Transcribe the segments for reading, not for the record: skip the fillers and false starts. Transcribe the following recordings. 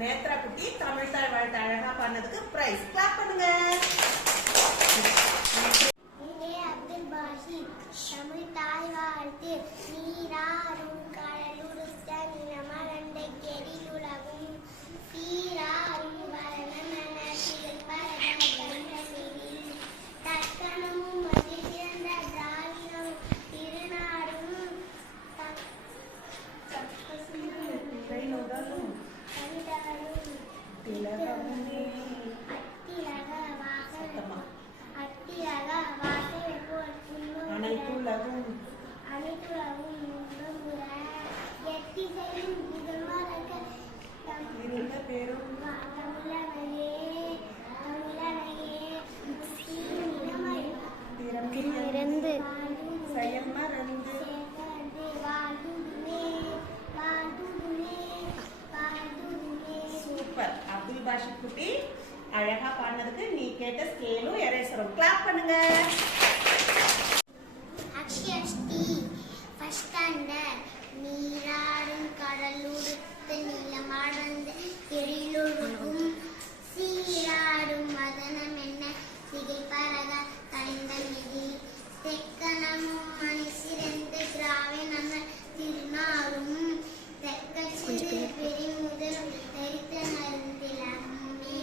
நேத்ரா குட்டி தமிழ் தாய் வாழ்த்து அழகா பண்ணதுக்கு பிரைஸ். கிளாப் பண்ணுங்க. அப்துல் பாசித் தமிழ் தாய் வாழ்த்து. நீராறும் கடலுடுத்த நிலமரண்டை கெரிலுலகும் சீராறும் வரணமனத்தில் பரதமிழில் தக்கணமும் மதி சிறந்த திராவிடம் திருநாடும் சூப்பர். அப்துல் பாஷித் குட்டி அழகா பாடினதுக்கு நீ கேட்ட ஸ்கேலும் எரேசரும். கிளாப் பண்ணுங்க. நீராடும் கடலுடுத்த நிலமடந்த எழிலொழுகும் சீராடும் மதனம் என்ன திகைப்பரத கலைந்த நிதி தெக்கணமும் மணி சிறந்த திராவி நம்ம திருநாடும் தெக்க சிறு பெருமுதலும் தரித்த நருந்திலமே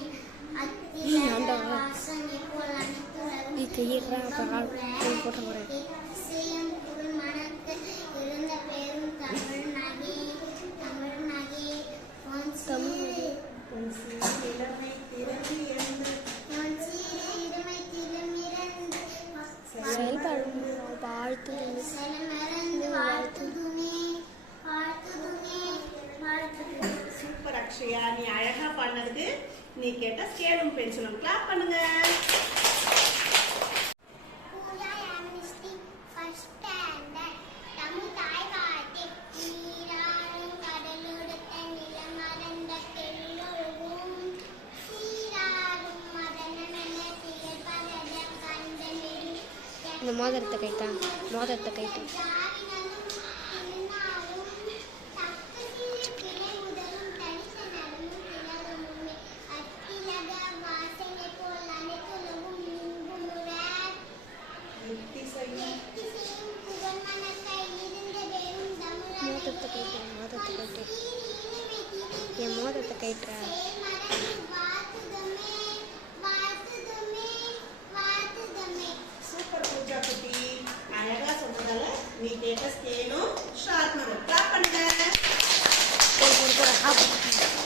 அத்தில வாசனை போல் அனைத்துலகும் செய்யும் புகழ் மனத்து இருந்த பெரும் தமிழ் நகை சூப்பர் அக்ஷயா, நீ அழகா பாடினதுக்கு நீ கேட்ட ஸ்கேலும் பென்சிலும். கிளாப் பண்ணுங்க. இந்த மோதிரத்தை கைட்டான், மோதிரத்தை கைட்டு. மோதிரத்தை கைட்டு, மோதிரத்தை கைட்டு. என் மோதிரத்தை கைட்டுறா. நீ கேட்ட ஸ்கேலும் ஷார்ப்னரும். கிளாப் பண்ணுங்க. போடு போடு போடு.